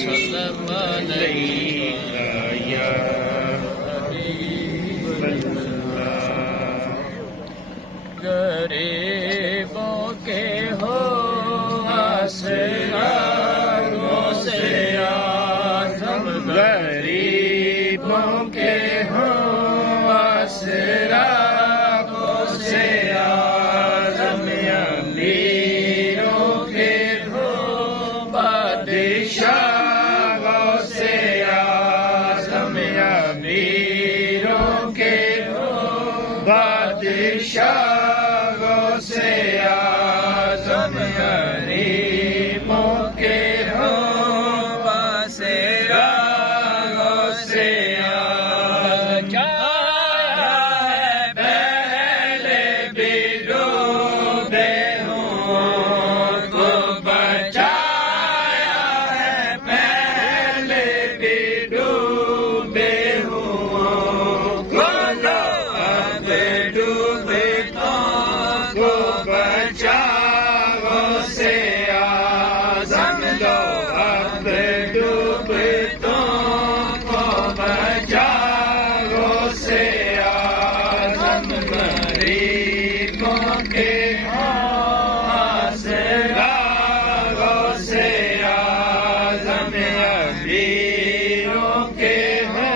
वसल्लम अलैका या हबीबल्लाह। गरीबों के हो आसरा से आज़म, गरीबों के हो आसरा से आज़म, अमीरों के हो बादशाहों से आज़म, अमीरों के हो बादशाहों से आज़म, गरीबों के हो बादशाहों से आज़म। क्या है पहले भी डूबे हुओं को बचाया है, पहले भी डूबे हुओं को लो अब डूबे तो को बचाओ से आज़म, लो अब डूबे तो को बचाओ से आज़म, गरीबों के आसराओं से आज़म, अमीरों के हो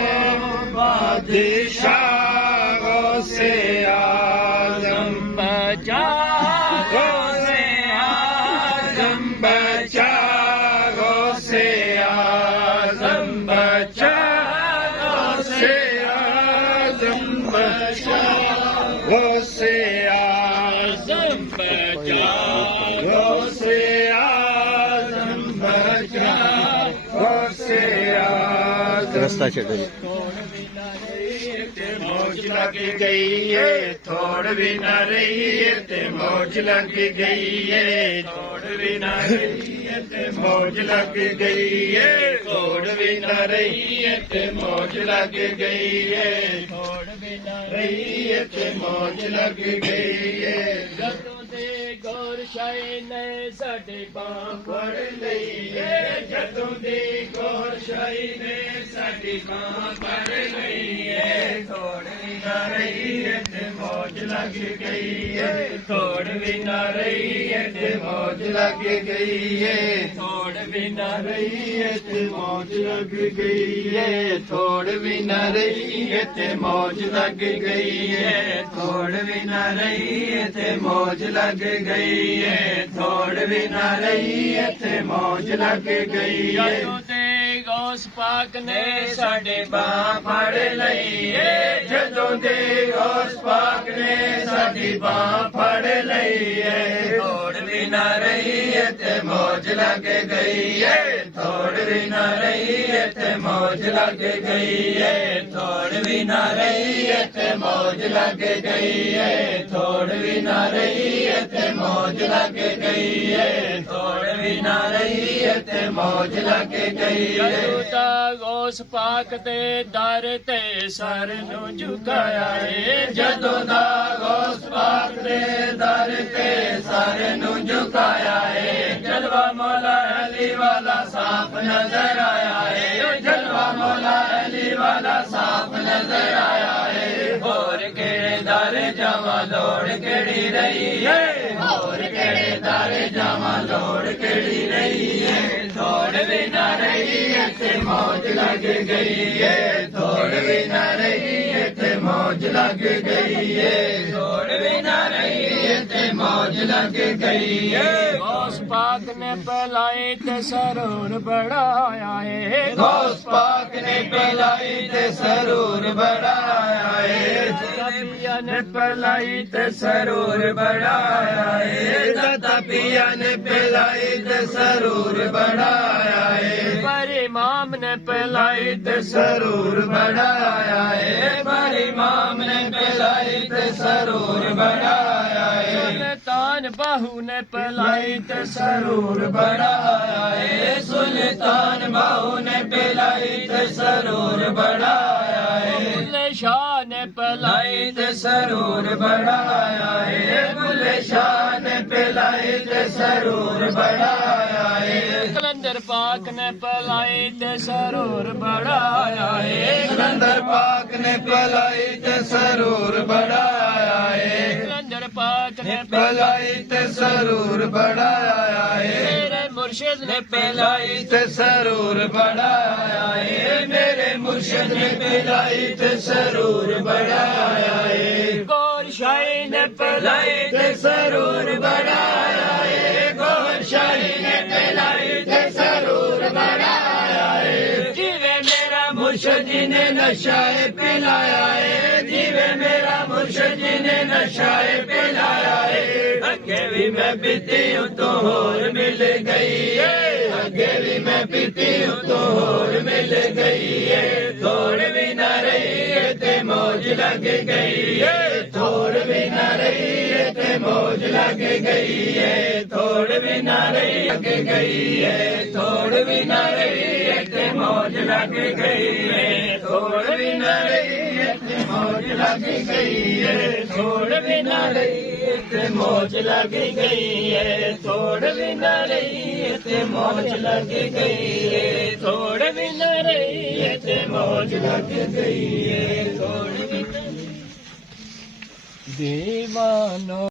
बादशाहों से आज़म, बचाओ से आज़म, बचाओ से आज़म, बचाओ से आज़म, बचाओ से आज़म, बचाओ से आज़म, बचाओ से आज़म। रास्ता छेड़ो जी। मौज लग गई है, थोड़ भी न रही है ते मौज लग गई है, थोड़ भी न रही है ते मौज लग गई है, थोड़ भी न रही है ते मौज लग गई है, थोड़ भी न रही है ते मौज लग गई है। जदों दे गौर शाही ने साडे बांह फड़ लई है, जदों दे गौर शाही ने साडी बांह फड़ लई है, थोड़ भी न रही है ते मौज लग गई है, थोड़ भी न रही है ते मौज लग गई है, थोड़ भी न रही है ते मौज लग गई है, थोड़ भी न रही है ते मौज लग गई है, थोड़ भी न रही है ते मौज लग गई है, थोड़ भी न रही है ते मौज लग गई है। गौस पाक ने साडे बांह फड़ लई है, जदों दे गौस पाक ने साडी बांह फड़ लई है, थोड़ भी न रही है ते मौज लग गई है, थोड़ भी न रही है ते मौज लग गई है, थोड़ भी न रही है ते मौज लग गई है, थोड़ भी न रही है ते मौज लग गई है, थोड़ भी न रही है ते मौज लग गई है। गौस पाक दे दर ते सर नूं झुकाया है, जदों दा गौस पाक दे दर ते सर नूं झुकाया है, जलवा मौला अली वाला साफ नजर आया है, जलवा मौला अली वाला साफ नजर आया है। होर केड़े दर जावां लोड़ केड़ी रही है, होर केड़े दर जावां लोड़ केड़ी रही है, थोड़ भी न रही है ते मौज लग गई है, थोड़ भी न रही है ते मौज लग गई है, थोड़ भी न रही है ते मौज लग गई है। गौस पाक ने पलाई ते सरूर बढ़ाया है, गौस पाक ने पलाई ते सरूर बढ़ाया है, पिया ने पलाई ते सरूर बढ़ाया है, दादा पिया ने पलाई ते सरूर बढ़ाया है, पर इमाम ने पलाई ते सरूर बढ़ाया है, पर इमाम ने पलाई ते सरूर बढ़ाया है, सुल्तान बाहू ने पलाई ते सरूर बढ़ाया है, सुल्तान बाहू ने पलाई ते सरूर बढ़ाया है, बुल्ले शाह ने पलाई ते सरूर बढ़ाया है, बुल्ले शाह ने पलाई ते सरूर बढ़ाया है, कलंदर पाक ने पलाई ते सरूर बढ़ाया है कलंदर पाक ने पलाई ते सरूर बढ़ाया है कलंदर पाक ने पलाई ते सरूर बढ़ाया है मेरे मुर्शिद ने पलाई ते सरूर बढ़ाया है मेरे मुर्शिद ने पलाई ते सरूर बढ़ाया है गौर शाही ने पलाई ते सरूर बढ़ाया है गौर शाही ने पलाई ते सरूर बढ़ाया है जीवे मेरा मुर्शिद जी ने नशाए पिलाया है जीवे मेरा मुर्शिद जी ने नशाए पिलाया है अगे भी मैं पीती हूँ तो होर मिल गई है अगे भी मैं पीती हूँ तो होर मिल गई है थोड़ भी न रही है ते मौज लग गई है थोड़ भी न रही है ते मौज लग गई है थोड़ भी न रही लग गई है थोड़ भी न रही है ते मौज लग गई है थोड़ भी न रही है ते मौज लग गई है थोड़ भी न रही है ते मौज लग गई है थोड़ भी न रही है ते मौज लग गई है थोड़ भी न रही है ते मौज लग गई है थोड़ भी न दीवानो